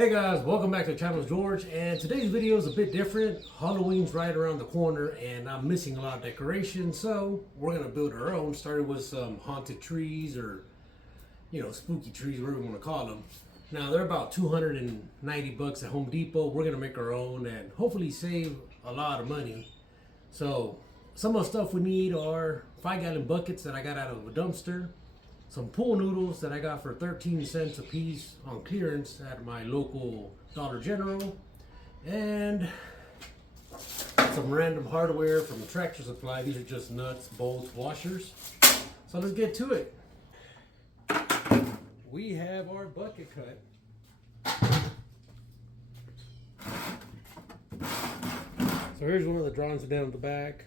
Hey guys, welcome back to the channel. George, and today's video is a bit different. Halloween's right around the corner and I'm missing a lot of decorations, so we're gonna build our own. Started with some haunted trees, or spooky trees, whatever you want to call them. Now they're about 290 bucks at Home Depot. We're gonna make our own and hopefully save a lot of money. So some of the stuff we need are 5-gallon buckets that I got out of a dumpster, some pool noodles that I got for 13 cents a piece on clearance at my local Dollar General, and some random hardware from Tractor Supply. These are just nuts, bolts, washers. So let's get to it. We have our bucket cut. So here's one of the drawings down at the back.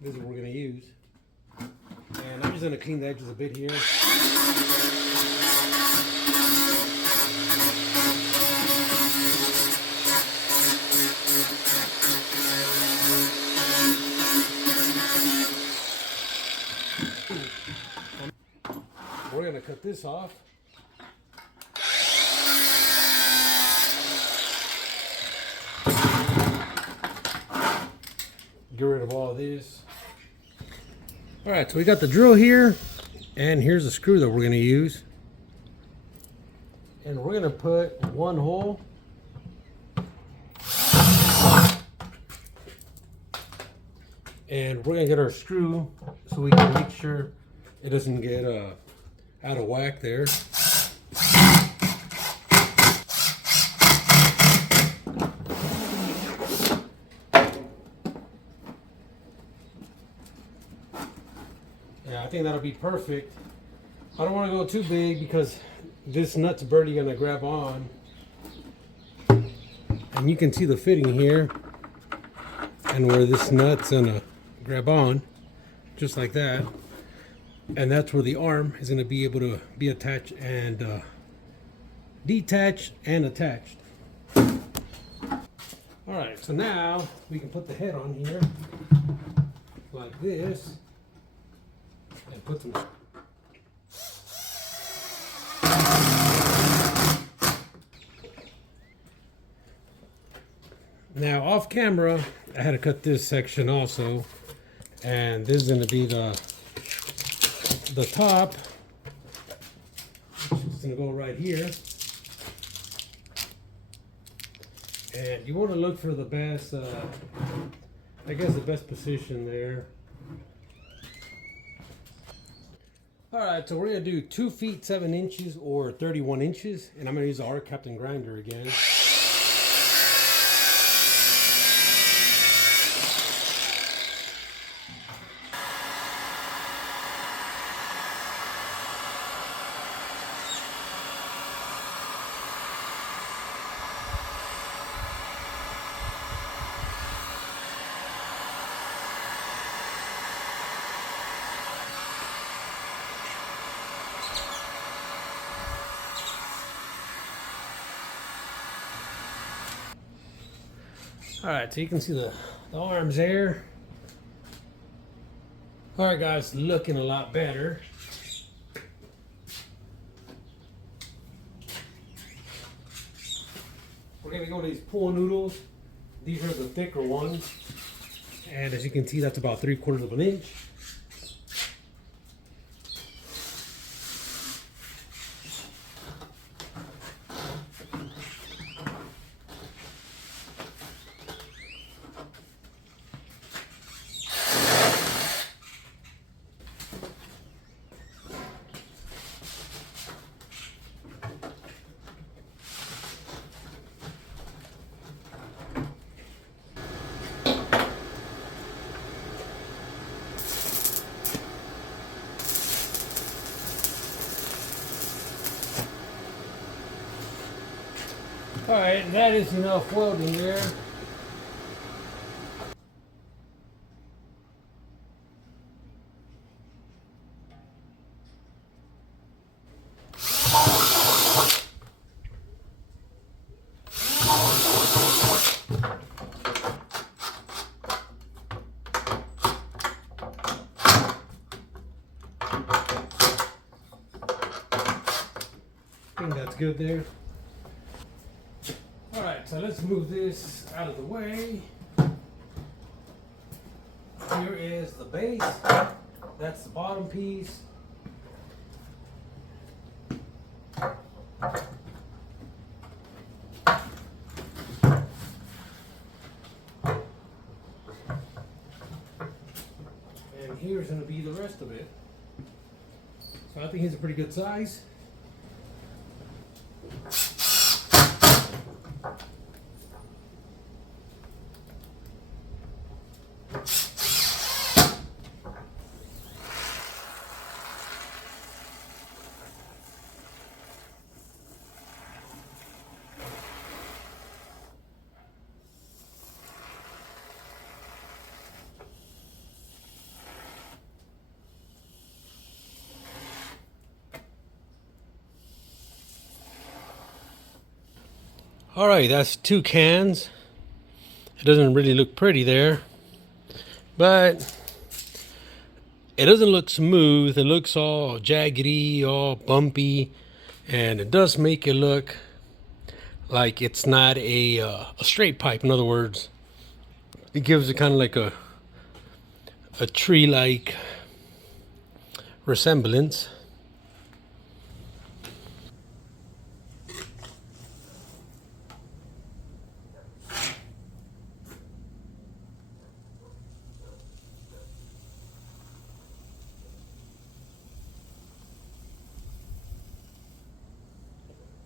This is what we're going to use. And I'm just going to clean the edges a bit here. We're going to cut this off. Get rid of all of this. Alright, so we got the drill here, and here's the screw that we're going to use. And we're going to put one hole. And we're going to get our screw so we can make sure it doesn't get out of whack there. Yeah, I think that'll be perfect. I don't want to go too big because this nut's barely going to grab on. And you can see the fitting here and where this nut's going to grab on, just like that. And that's where the arm is going to be able to be attached and detached and attached. Alright, so now we can put the head on here like this. And put them. Now off camera, I had to cut this section also, and this is going to be the top, which is going to go right here. And you want to look for the best, I guess the best position there. Alright, so we're going to do 2 feet 7 inches or 31 inches, and I'm going to use the R Captain grinder again. Alright, so you can see the arms there. Alright guys, looking a lot better. We're going to go to these pool noodles. These are the thicker ones. And as you can see, that's about 3/4 of an inch. Alright, that is enough welding there. Sounds good there. Alright, so let's move this out of the way. Here is the base. That's the bottom piece. And here's going to be the rest of it. So I think it's a pretty good size. All right, that's 2 cans. It doesn't really look pretty there, but it doesn't look smooth. It looks all jaggedy, all bumpy, and it does make it look like it's not a straight pipe. In other words, it gives it kind of like a tree-like resemblance.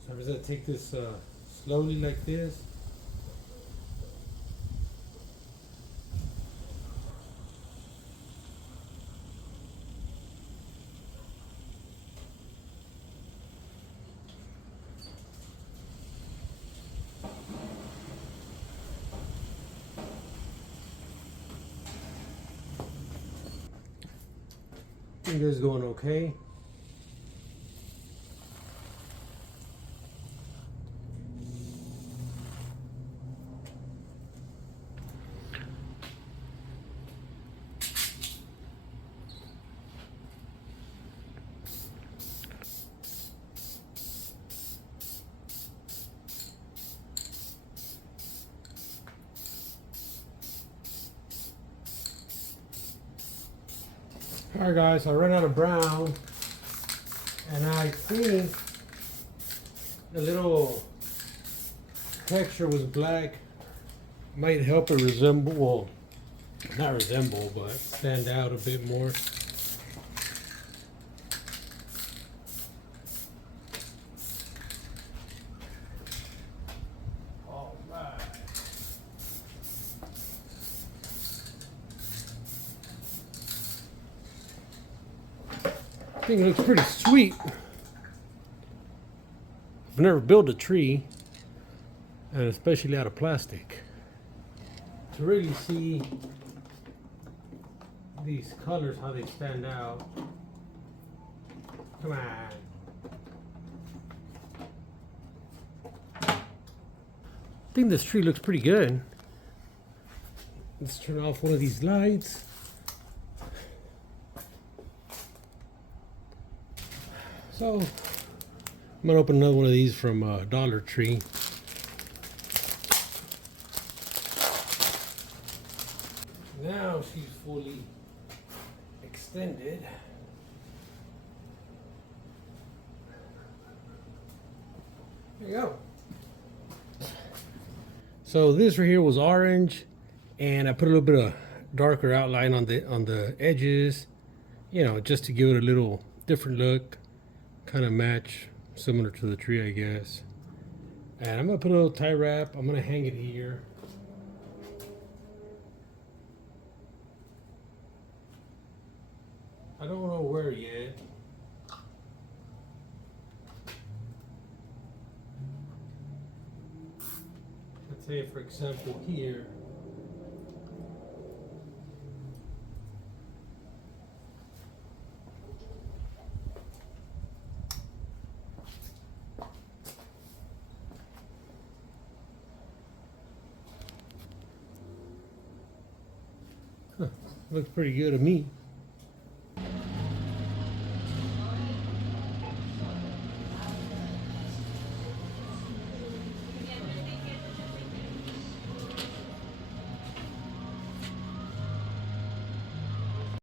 So I'm just going to take this slowly like this. I think it's going okay. Alright guys, I ran out of brown, and I think the little texture was black. Might help it resemble, well, not resemble, but stand out a bit more. I think it looks pretty sweet. I've never built a tree, and especially out of plastic. To really see these colors, how they stand out. Come on. I think this tree looks pretty good. Let's turn off one of these lights. So, I'm gonna open another one of these from Dollar Tree. Now she's fully extended. There you go. So this right here was orange, and I put a little bit of darker outline on the edges, you know, just to give it a little different look. Kind of match, similar to the tree, I guess. And I'm gonna put a little tie wrap. I'm gonna hang it here. I don't know where yet. Let's say, for example, here. Looks pretty good to me.